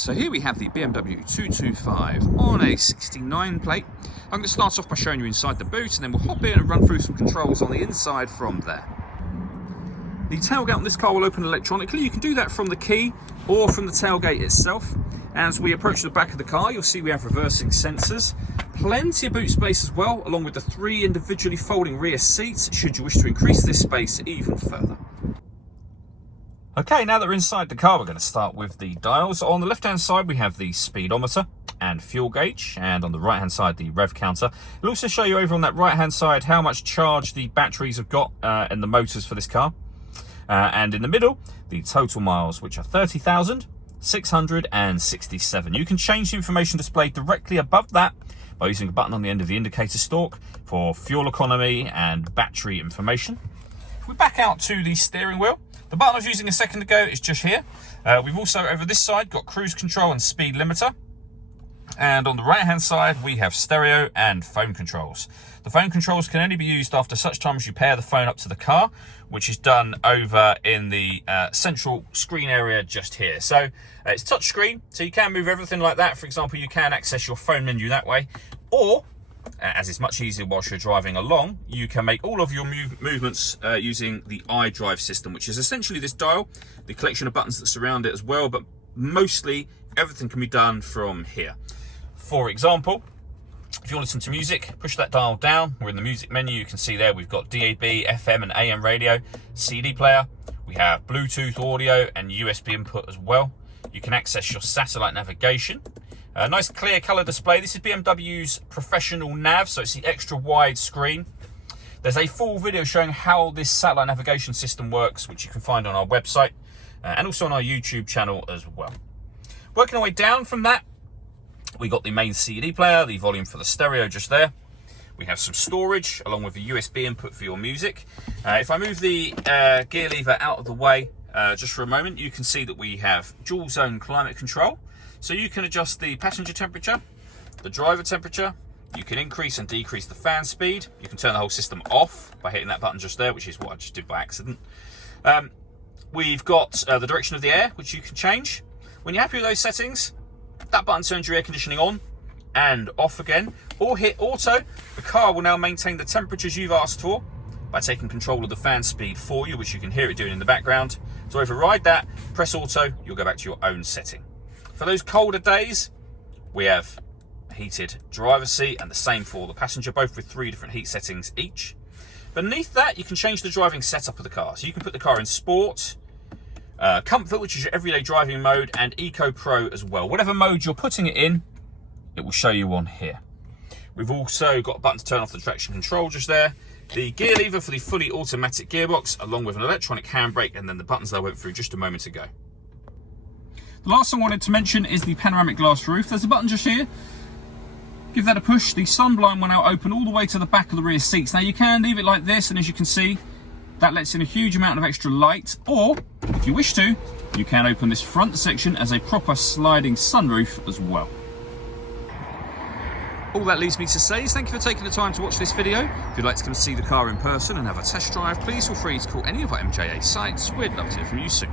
So here we have the BMW 225 on a 69 plate. I'm going to start off by showing you inside the boot, and then we'll hop in and run through some controls on the inside from there. The tailgate on this car will open electronically. You can do that from the key or from the tailgate itself. As we approach the back of the car, you'll see we have reversing sensors. Plenty of boot space as well, along with the 3 individually folding rear seats, should you wish to increase this space even further. Okay, now that we're inside the car, we're going to start with the dials. On the left-hand side, we have the speedometer and fuel gauge, and on the right-hand side, the rev counter. It'll also show you over on that right-hand side how much charge the batteries have got in the motors for this car. And in the middle, the total miles, which are 30,667. You can change the information displayed directly above that by using a button on the end of the indicator stalk for fuel economy and battery information. If we back out to the steering wheel, the button I was using a second ago is just here. We've also, over this side, got cruise control and speed limiter. And on the right-hand side, we have stereo and phone controls. The phone controls can only be used after such time as you pair the phone up to the car, which is done over in the central screen area just here. So it's touch screen, so you can move everything like that. For example, you can access your phone menu that way, or as it's much easier whilst you're driving along, you can make all of your movements using the Idrive System, which is essentially this dial, the collection of buttons that surround it as well, but mostly everything can be done from here. For example, if you want to listen to music, push that dial down. We're in the music menu. You can see there we've got DAB, FM and AM radio, CD player. We have Bluetooth audio and USB input as well. You can access your satellite navigation. A nice clear color display. This is BMW's professional nav, so it's the extra wide screen. There's a full video showing how this satellite navigation system works, which you can find on our website and also on our YouTube channel as well. Working our way down from that, we got the main CD player, the volume for the stereo just there. We have some storage along with a USB input for your music. If I move the gear lever out of the way just for a moment, you can see that we have dual zone climate control. So you can adjust the passenger temperature, the driver temperature. You can increase and decrease the fan speed. You can turn the whole system off by hitting that button just there, which is what I just did by accident. We've got the direction of the air, which you can change. When you're happy with those settings, that button turns your air conditioning on and off again, or hit auto. The car will now maintain the temperatures you've asked for by taking control of the fan speed for you, which you can hear it doing in the background. So override that, press auto, you'll go back to your own setting. For those colder days, we have a heated driver's seat and the same for the passenger, both with 3 different heat settings each. Beneath that, you can change the driving setup of the car. So you can put the car in sport, comfort, which is your everyday driving mode, and Eco Pro as well. Whatever mode you're putting it in, it will show you on here. We've also got a button to turn off the traction control just there, the gear lever for the fully automatic gearbox, along with an electronic handbrake, and then the buttons that I went through just a moment ago. The last thing I wanted to mention is the panoramic glass roof. There's a button just here. Give that a push. The sunblind will now open all the way to the back of the rear seats. Now you can leave it like this, and as you can see, that lets in a huge amount of extra light, or if you wish to, you can open this front section as a proper sliding sunroof as well. All that leaves me to say is thank you for taking the time to watch this video. If you'd like to come see the car in person and have a test drive, please feel free to call any of our MJA sites. We'd love to hear from you soon.